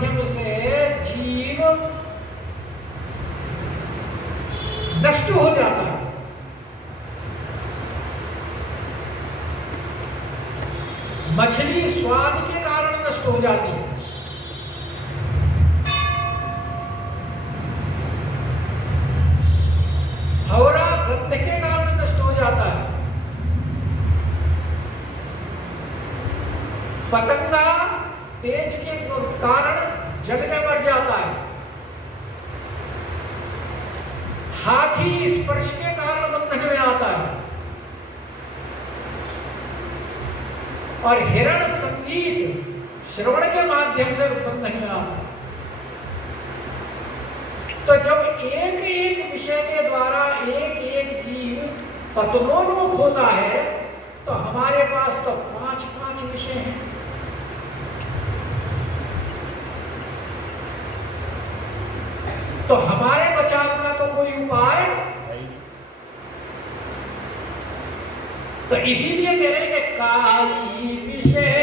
माध्यम से जीव नष्ट हो जाता है। मछली स्वाद के कारण नष्ट हो जाती है, भंवरा गंध के कारण नष्ट हो जाता है, पतंगा तेज के कारण जल में मर जाता है, हाथी स्पर्श के कारण बंधन में आता है, और हिरण संगीत श्रवण के माध्यम से बंधन में आता है। तो जब एक एक विषय के द्वारा एक एक जीव पतनोन्मुख होता है तो हमारे पास तो 5 विषय हैं। तो हमारे बचाव का तो कोई उपाय, तो इसीलिए मेरे के काई विषय,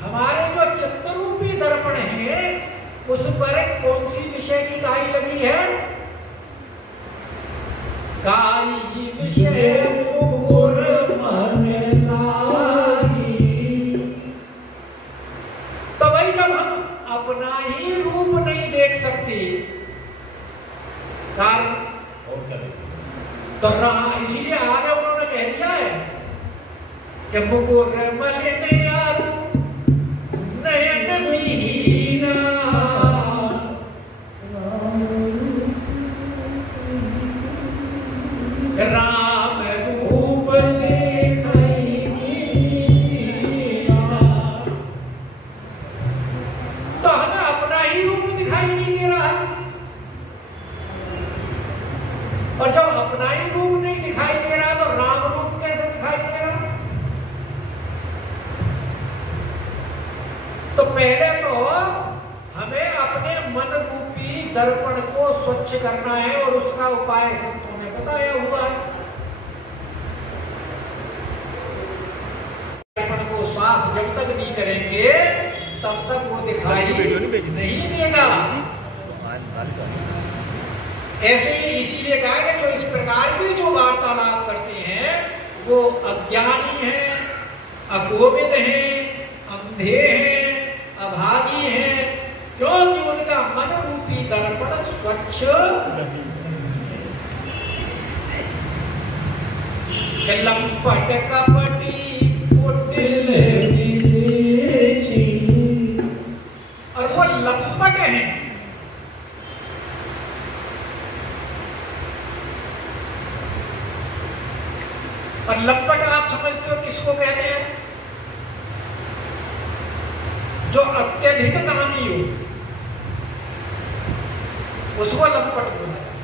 हमारे जो चित्तरूपी दर्पण है उस पर कौन सी विषय की काई लगी है? काई विषय मुकुर मन लागी। तो भाई जब हम अपना ही रूप नहीं देख सकते कारण तो इसीलिए आगे उन्होंने कह दिया है कि मुकुर मलिन नयन विहीना, राम रूप देखई कीना। तो हमें अपना ही रूप दिखाई नहीं दे रहा है, और जब अपना ही रूप नहीं दिखाई दे रहा तो राम रूप कैसे दिखाई दे रहा? तो पहले तो हमें अपने मन रूपी दर्पण को स्वच्छ करना है, और उसका उपाय संतों ने बताया हुआ है। दर्पण को साफ जब तक नहीं करेंगे तब तक वो दिखाई नहीं देगा। ऐसे ही इसीलिए कहा कि जो इस प्रकार की जो वार्तालाप करते हैं वो अज्ञानी हैं, अकोविद हैं, अंधे हैं, अभागी हैं, क्योंकि उनका मन रूपी दर्पण स्वच्छ लंपट कपटी कुटिल विशेषी, और वो लंपट हैं। और लंपट आप समझते हो किसको कहते हैं? जो अत्यधिक कामी हो उसको लंपट बोलते हैं।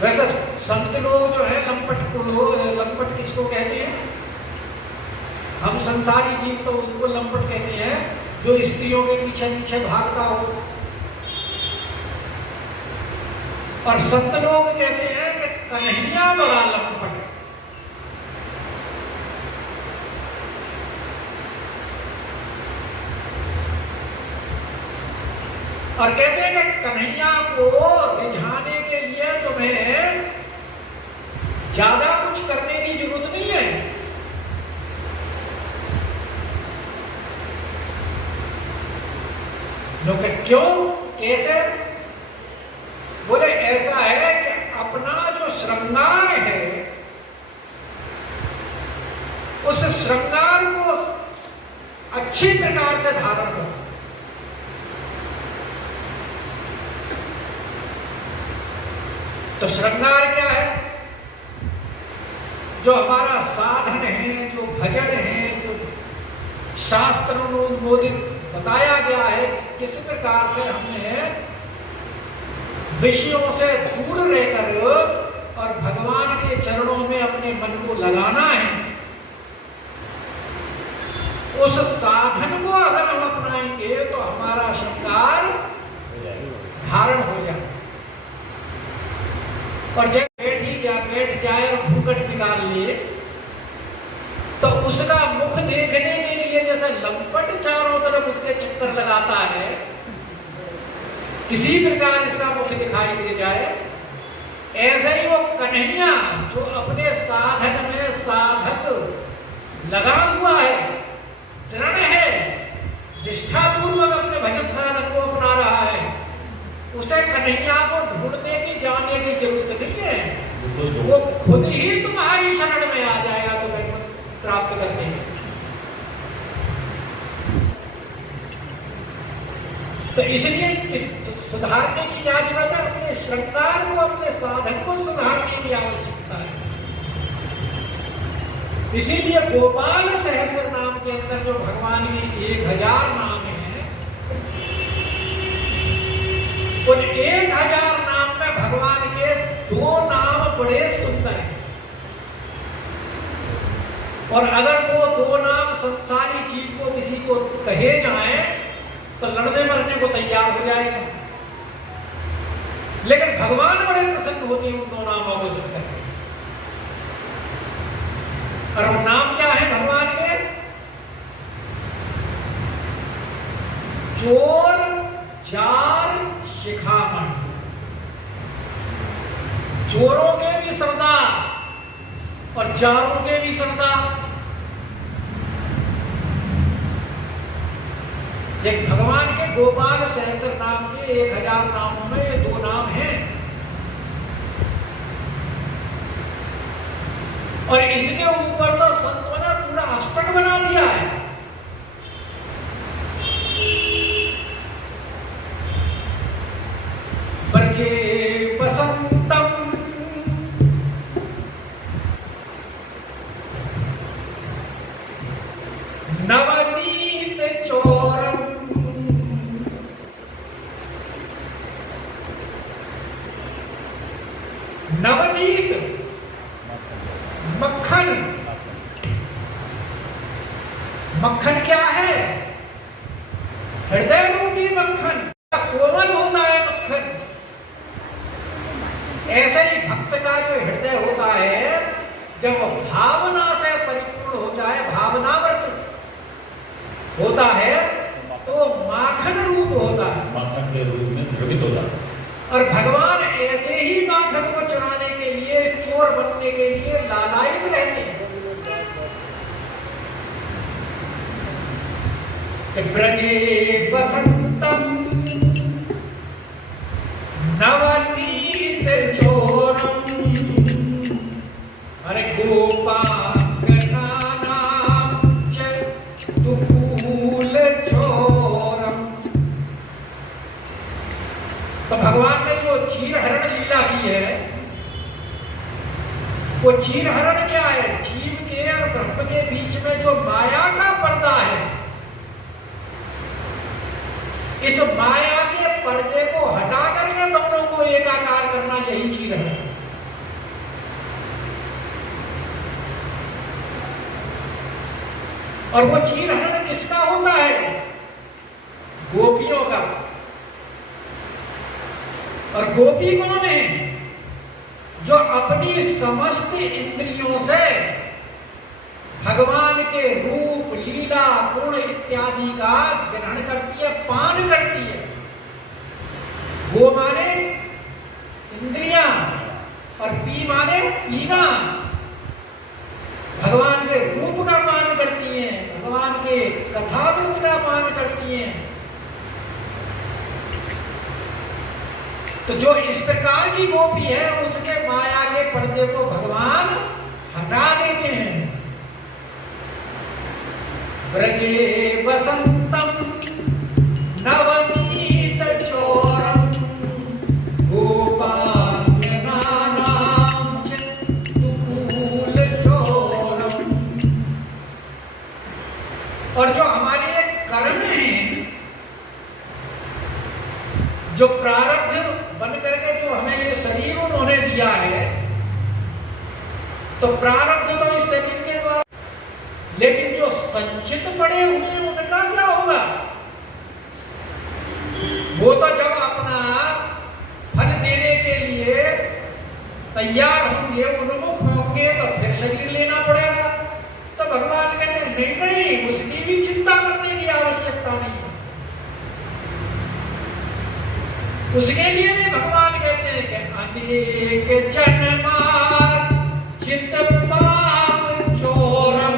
वैसे संत लोग जो है लंपट किसको कहते हैं? हम संसारी जीव तो उनको लंपट कहते हैं जो स्त्रियों के पीछे पीछे भागता हो, और संत लोग कहते हैं कि कन्हैया बड़ा लंपट है। और कहते हैं कि कन्हैया को रिझाने के लिए तुम्हें ज्यादा कुछ करने की जरूरत नहीं है। लोग क्यों, कैसे? बोले ऐसा है कि अपना जो श्रृंगार है उस श्रृंगार को अच्छी प्रकार से धारण करो। तो श्रृंगार क्या है? जो हमारा साधन है, जो भजन है, जो शास्त्रोन्मोदित बताया गया है किस प्रकार से हमें विषयों से दूर रहकर और भगवान के चरणों में अपने मन को लगाना है, उस साधन को अगर हम अपनाएंगे तो हमारा श्रृंगार धारण हो जाए। और जब बैठ जाए और घूंघट निकाल ले तो उसका मुख देखने के लिए जैसे लंपट चारों तरफ के चक्कर लगाता है, किसी प्रकार इसका मुख दिखाई दे जाए, ऐसे ही वो कन्हैया जो अपने साधन में साधक लगा हुआ है, दृढ़ है, निष्ठापूर्वक अपने भजन साधन को अपना रहा है, उसे कन्हैया को ढूंढने की जाने की जरूरत नहीं है, वो खुद ही तुम्हारी शरण में आ जाएगा तुम्हें प्राप्त करने में। तो इसलिए इस सुधारने की क्या जरूरत है? अपने श्रृंगार को, अपने साधन को सुधारने की आवश्यकता है। इसीलिए गोपाल सहस्र नाम के अंदर जो भगवान के 1000 नाम हैं, उन 1000 नाम में भगवान के 2 नाम बड़े सुंदर हैं, और अगर वो 2 नाम संसारी चीज को किसी को कहे जाए तो लड़ने मरने को तैयार हो जाएगा, लेकिन भगवान बड़े प्रसन्न होते हैं उन 2 नामों को सुनकर। और वो नाम क्या है भगवान के? चोर, जार, शिखामण। चोरों के भी सरदार और जारों के भी सरदार। एक भगवान के गोपाल सहस्र नाम के 1000 नामों में ये 2 नाम हैं, और इसके ऊपर तो संतों ने पूरा अष्टक बना दिया है। ब्रजे वसंतम नवनीत चोरम नवनीत मक्खन। मक्खन क्या है? हृदय रूपी मक्खन। कोमल होता है मक्खन। ऐसे ही भक्त का जो हृदय होता है, जब भावना से परिपूर्ण हो जाए, भावनावर्त होता है, तो माखन रूप होता है, माखन के रूप में द्रवित होता है। और भगवान ऐसे ही माखन को चुराने के लिए, चोर बनने के लिए लालायित रहते हैं। ब्रजे वसंतम नवनीत चोरम, अरे गोपांगना चोरम। तो भगवान ने जो चीर हरण लीला की है, वो चीर हरण क्या है? जीव के और ब्रह्म के बीच में जो माया का पर्दा है, इस माया के पर्दे को हटा करके दोनों को एकाकार करना, यही चीर हरण। और वो चीर हरण किसका होता है? गोपियों का। और गोपी कौन है? जो अपनी समस्त इंद्रियों से भगवान के रूप, लीला, गुण इत्यादि का ग्रहण करती है, पान करती है। गो माने इंद्रियां और पी माने पीना। भगवान के रूप का पान करती हैं, भगवान के कथामृत का पान करती हैं। तो जो इस प्रकार की गोपी है, उसके माया के पर्दे को भगवान हटा देते हैं। ब्रजे वसंतम नवनीत चोरम गोपांगनानां दुकूल चोरम। और जो हमारे ये कर्म हैं, जो प्रारब्ध बन करके जो हमें ये शरीर उन्होंने दिया है, तो प्रारब्ध तो इस शरीर के द्वारा, लेकिन जो संचित पड़े हुए उनका क्या होगा? वो तो जब अपना फल देने के लिए तैयार होंगे, उन्मुख होंगे, तो फिर शरीर लेना पड़ेगा। तो भगवान कहते हैं नहीं नहीं, उसकी भी चिंता करने की आवश्यकता नहीं है। उसके लिए भी भगवान कहते हैं कि अनेक जन्मार चित पाप चोरम।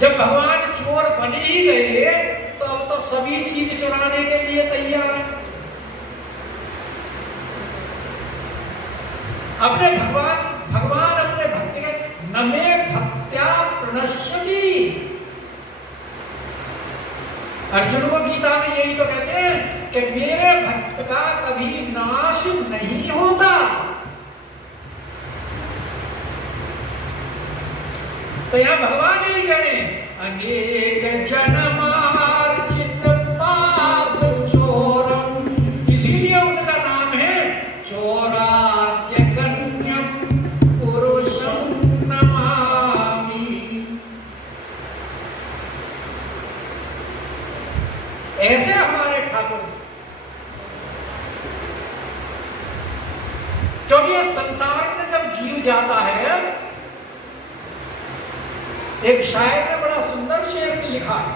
जब भगवान चोर बन ही गए तो अब तो सभी चीज चुराने के लिए तैयार है। अपने भगवान अपने भक्त के नमे भक्त्या प्रणश्यति। अर्जुन को गीता में यही तो कहते हैं कि मेरे भक्त का कभी नाश नहीं होता। तो यहां भगवान यही कह रहे हैं अनेक जन्मार्जित पाप चोरम। इसीलिए उनका नाम है चोरार्य गण्यम पुरुषम नमामि। ऐसे हमारे ठाकुर, क्योंकि ये संसार से जब जीव जाता है, एक शायर ने बड़ा सुंदर शेर भी लिखा है।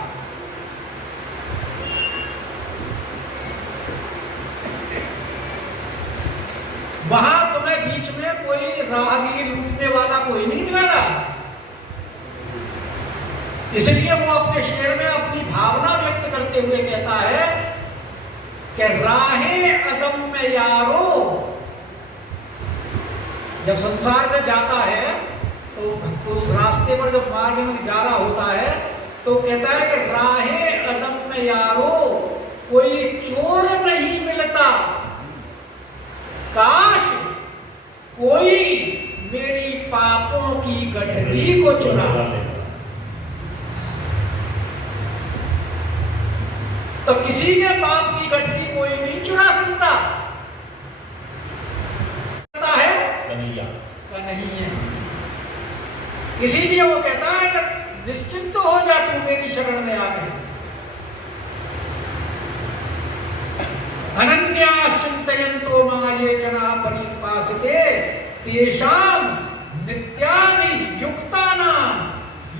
वहां तुम्हें बीच में कोई राहगीर लूटने वाला कोई नहीं मिलेगा, इसलिए वो अपने शेर में अपनी भावना व्यक्त करते हुए कहता है कि राहे अदम में यारो। जब संसार से जाता है तो उस रास्ते पर जब मार्ग में जा रहा होता है तो कहता है कि राहे अदम में यारो कोई चोर नहीं मिलता, काश कोई मेरी पापों की गठरी को चुरा ले। तो किसी के पाप की गठरी कोई नहीं चुरा सकता है कन्हैया। इसीलिए वो कहता है कि निश्चिंत हो जा तू मेरी शरण में आ गए। अनन्या चिंतयन्तो माये जना परिपासते तेषां नित्यानि युक्तानां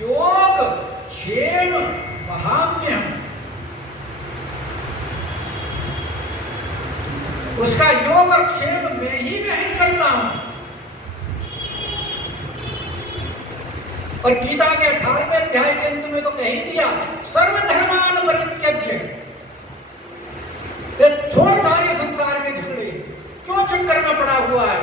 योग क्षेम वहाम्यहम्। उसका योग और क्षेम में ही ग्रहण करता हूं। और गीता के 18वें अध्याय के अंत में तो कह ही दिया सर्वधर्मान परित्यज्य। छोड़ सारे संसार के झगड़े, क्यों चक्कर में पड़ा हुआ है।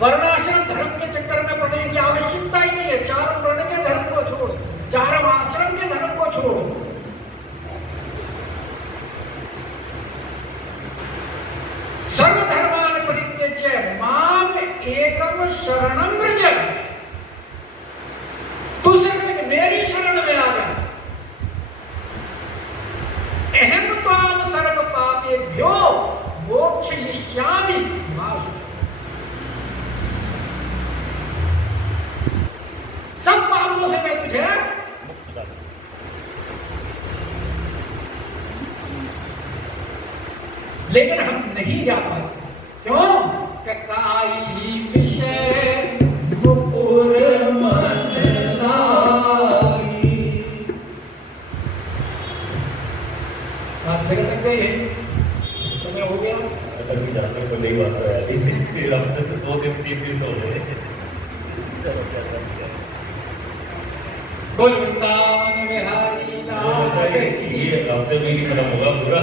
वर्णाश्रम धर्म के चक्कर में पड़ने की आवश्यकता ही नहीं है। चार वर्ण के धर्म को छोड़, चार आश्रम के धर्म को छोड़। सर्वधर्मान परित्यज्य माम एकम शरणं व्रज। तू सिर्फ मेरी शरण में आ जा। अहम त्वाम सर्व पापेभ्यो मोक्षयिष्यामि मा शुचः। सब पापों से मैं तुझे लेकिन हम नहीं जा पाते। क्यों? काई विषय मुकुर मन लागी। आप जगह तक गए, समय हो गया। अभी जाने को नहीं बात है, फिर अब तक 2 दिन 3 दिन हो गए। बोल वृंदावन बिहारी लाल की। ये हफ्ते में ही खत्म होगा पूरा।